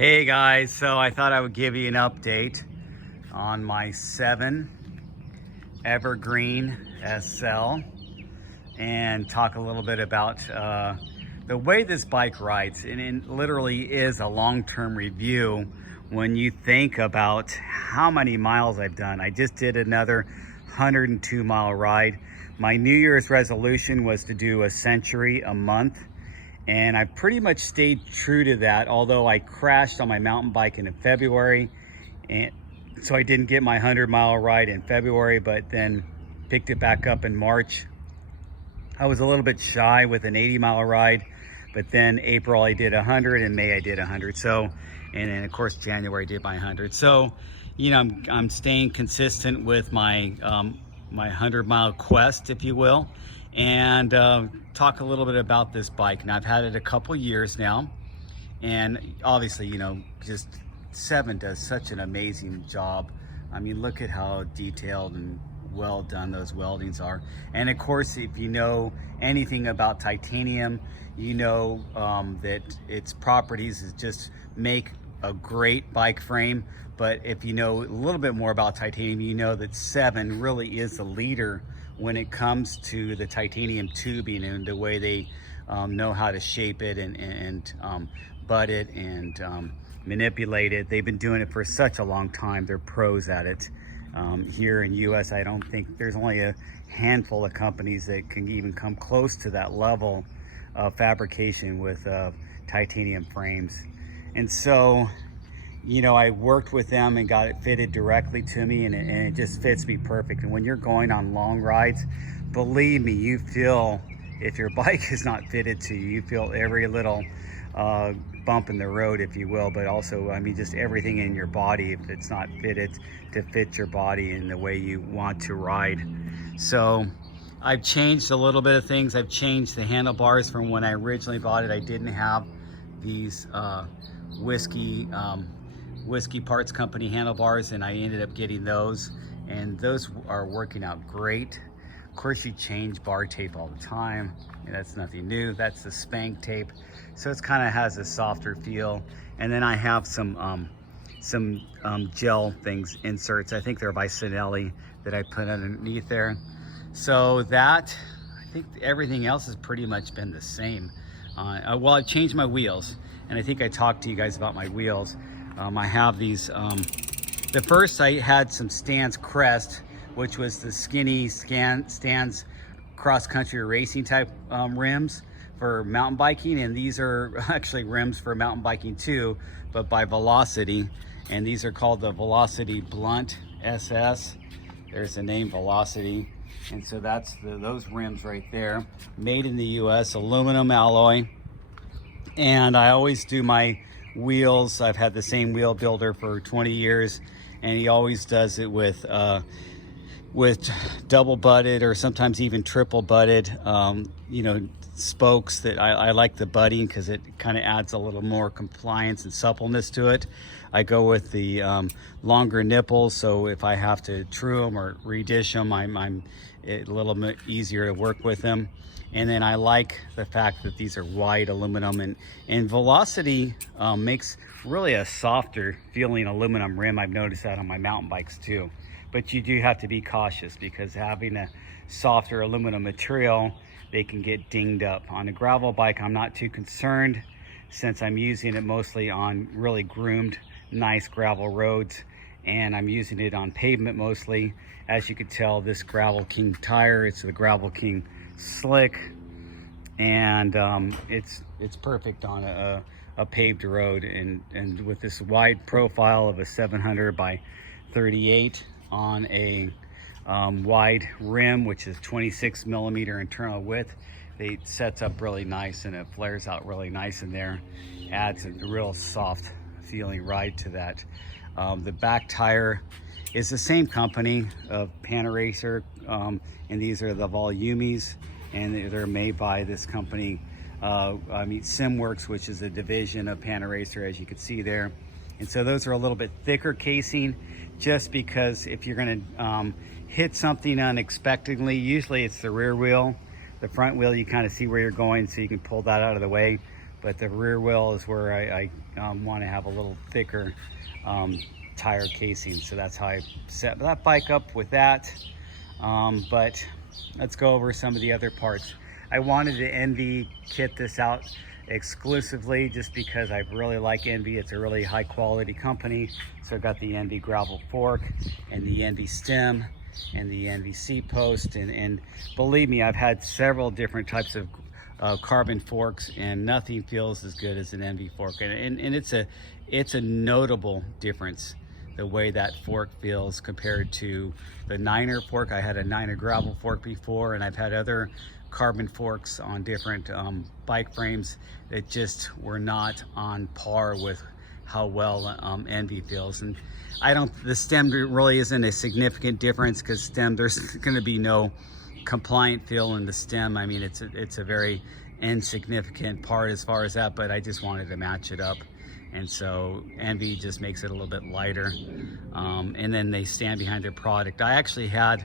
Hey guys, so I thought I would give you an update on my 7 Evergreen SL and talk a little bit about the way this bike rides. And it literally is a long-term review when you think about how many miles I've done. I just did another 102-mile ride. My New Year's resolution was to do a century a month. And I pretty much stayed true to that, although I crashed on my mountain bike in February. And so I didn't get my 100-mile ride in February, but then picked it back up in March. I was a little bit shy with an 80-mile ride, but then April I did 100 and May I did 100. So, and then of course January I did my 100. So, you know, I'm staying consistent with my my 100-mile quest, if you will, and talk a little bit about this bike. Now, I've had it a couple years now, and obviously, you know, just 7 does such an amazing job. I mean, look at how detailed and well done those weldings are. And of course, if you know anything about titanium, you know that its properties is just make a great bike frame. But if you know a little bit more about titanium, you know that 7 really is the leader when it comes to the titanium tubing and the way they know how to shape it and butt it and manipulate it. They've been doing it for such a long time. They're pros at it. Here in US, I don't think there's only a handful of companies that can even come close to that level of fabrication with titanium frames. And so, you know, I worked with them and got it fitted directly to me, and it just fits me perfect. And when you're going on long rides, believe me, you feel, if your bike is not fitted to you, you feel every little bump in the road, if you will, but also, I mean, just everything in your body if it's not fitted to fit your body in the way you want to ride. So I've changed a little bit of things. I've changed the handlebars from when I originally bought it. I didn't have these Whiskey Parts Company handlebars, and I ended up getting those, and those are working out great. Of course, you change bar tape all the time, and that's nothing new. That's the spank tape, so it's kind of has a softer feel. And then I have some gel things, inserts. I think they're by Sinelli that I put underneath there. So that, I think everything else has pretty much been the same. Well, I've changed my wheels, and I think I talked to you guys about my wheels. I have these, the first I had some Stans Crest, which was the skinny Stans cross-country racing type rims for mountain biking, and these are actually rims for mountain biking too, but by Velocity, and these are called the Velocity Blunt SS. There's the name Velocity, and so that's those rims right there, made in the US, aluminum alloy. And I always do my wheels, I've had the same wheel builder for 20 years, and he always does it with double butted or sometimes even triple butted you know, spokes. That I like the butting because it kind of adds a little more compliance and suppleness to it. I go with the longer nipples, so if I have to true them or redish them, I'm a little bit easier to work with them. And then I like the fact that these are wide aluminum, and Velocity makes really a softer feeling aluminum rim. I've noticed that on my mountain bikes too. But you do have to be cautious, because having a softer aluminum material, they can get dinged up. On a gravel bike, I'm not too concerned, since I'm using it mostly on really groomed, nice gravel roads, and I'm using it on pavement mostly. As you can tell, this Gravel King tire, it's the Gravel King Slick, and it's perfect on a paved road, and with this wide profile of a 700 by 38 on a wide rim, which is 26 millimeter internal width, it sets up really nice, and it flares out really nice in there, adds a real soft feeling ride to that. The back tire is the same company of Panaracer, and these are the Volumes, and they're made by this company, Simworks, which is a division of Panaracer, as you can see there. And so those are a little bit thicker casing, just because if you're gonna hit something unexpectedly, usually it's the rear wheel. The front wheel, you kind of see where you're going, so you can pull that out of the way. but the rear wheel is where I want to have a little thicker tire casing. So that's how I set that bike up with that. But let's go over some of the other parts. I wanted to ENVE kit this out exclusively just because I really like ENVE. It's a really high quality company. So I got the ENVE gravel fork and the ENVE stem and the ENVE seat post. And believe me, I've had several different types of carbon forks, and nothing feels as good as an ENVE fork. And it's a notable difference, the way that fork feels compared to the Niner fork. I had a Niner gravel fork before, and I've had other carbon forks on different bike frames that just were not on par with how well ENVE feels. And the stem really isn't a significant difference, because stem, there's going to be no compliant feel in the stem. I mean, it's a very insignificant part as far as that, but I just wanted to match it up. And so ENVE just makes it a little bit lighter. And then they stand behind their product. I actually had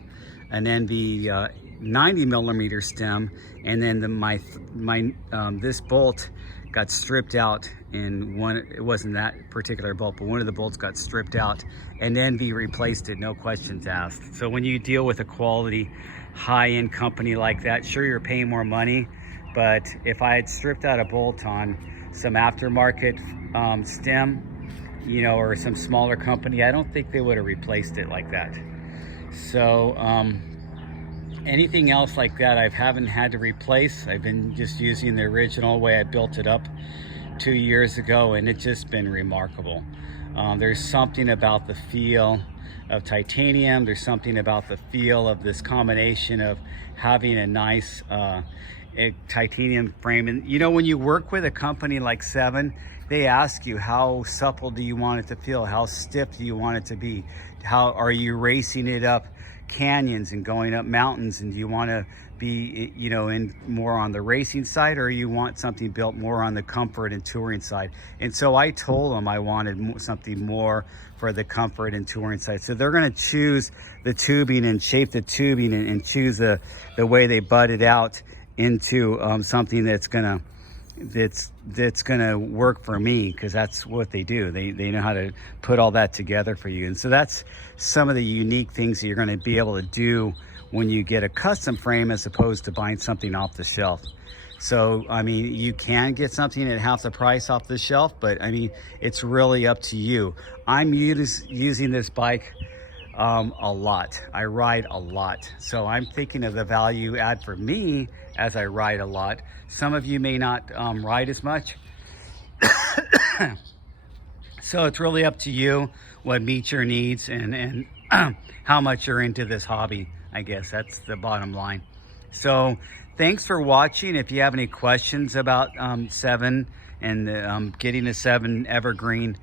an ENVE 90 millimeter stem, and then this bolt got stripped out in one. It wasn't that particular bolt, but one of the bolts got stripped out, and ENVE replaced it, no questions asked. So when you deal with a quality high-end company like that, sure, you're paying more money, but if I had stripped out a bolt on some aftermarket stem, you know, or some smaller company, I don't think they would have replaced it like that. So anything else like that I haven't had to replace. I've been just using the original way I built it up 2 years ago, and it's just been remarkable. There's something about the feel of titanium. There's something about the feel of this combination of having a nice titanium frame. And you know, when you work with a company like Seven, they ask you, how supple do you want it to feel? How stiff do you want it to be? How are you racing it up canyons and going up mountains? And do you want to be, you know, in more on the racing side, or you want something built more on the comfort and touring side? And so I told them I wanted something more for the comfort and touring side. So they're going to choose the tubing and shape the tubing and choose the way they butt it out into something that's gonna work for me, because that's what they do. They know how to put all that together for you. And so that's some of the unique things that you're going to be able to do when you get a custom frame, as opposed to buying something off the shelf. So I mean, you can get something at half the price off the shelf, but I mean, it's really up to you. I'm using this bike a lot. I ride a lot, so I'm thinking of the value add for me as I ride a lot. Some of you may not ride as much, so it's really up to you what meets your needs and how much you're into this hobby. I guess that's the bottom line. So thanks for watching. If you have any questions about Seven and getting a Seven Evergreen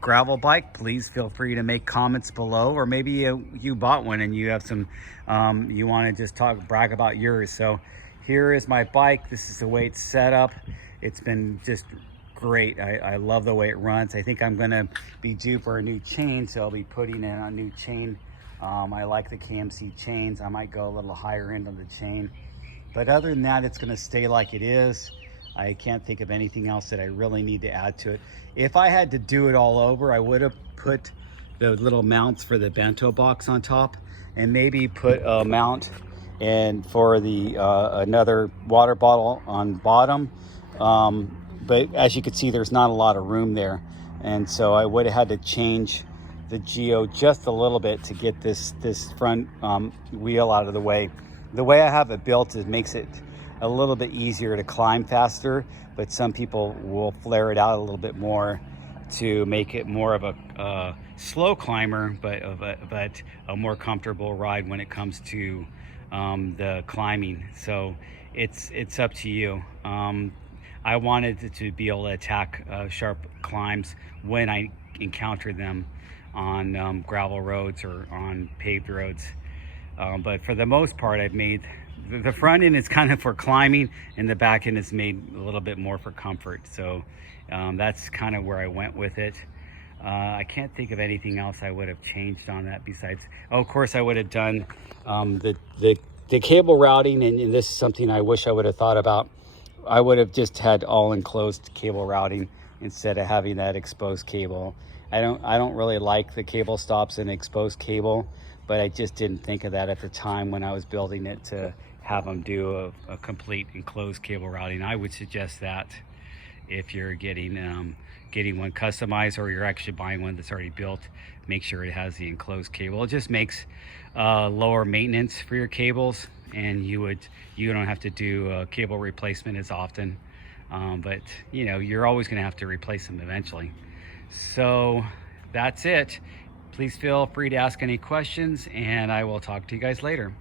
gravel bike, please feel free to make comments below, or maybe you bought one and you have some you want to just brag about yours. So here is my bike. This is the way it's set up. It's been just great. I love the way it runs. I think I'm gonna be due for a new chain, so I'll be putting in a new chain. I like the KMC chains. I might go a little higher end on the chain, but other than that, it's gonna stay like it is. I can't think of anything else that I really need to add to it. If I had to do it all over, I would have put the little mounts for the bento box on top, and maybe put a mount and for the another water bottle on bottom. But as you can see, there's not a lot of room there. And so I would have had to change the geo just a little bit to get this front wheel out of the way. The way I have it built, it makes it a little bit easier to climb faster, but some people will flare it out a little bit more to make it more of a slow climber, but a more comfortable ride when it comes to the climbing. So it's up to you. I wanted to be able to attack sharp climbs when I encounter them on gravel roads or on paved roads. But for the most part, I've made the front end is kind of for climbing, and the back end is made a little bit more for comfort. So that's kind of where I went with it. I can't think of anything else I would have changed on that besides, oh, of course I would have done the cable routing, and this is something I wish I would have thought about I would have just had all enclosed cable routing instead of having that exposed cable. I don't really like the cable stops in exposed cable, but I just didn't think of that at the time when I was building it to have them do a complete enclosed cable routing. I would suggest that if you're getting one customized, or you're actually buying one that's already built, make sure it has the enclosed cable. It just makes lower maintenance for your cables, and you don't have to do cable replacement as often. But you know, you're always going to have to replace them eventually. So that's it. Please feel free to ask any questions, and I will talk to you guys later.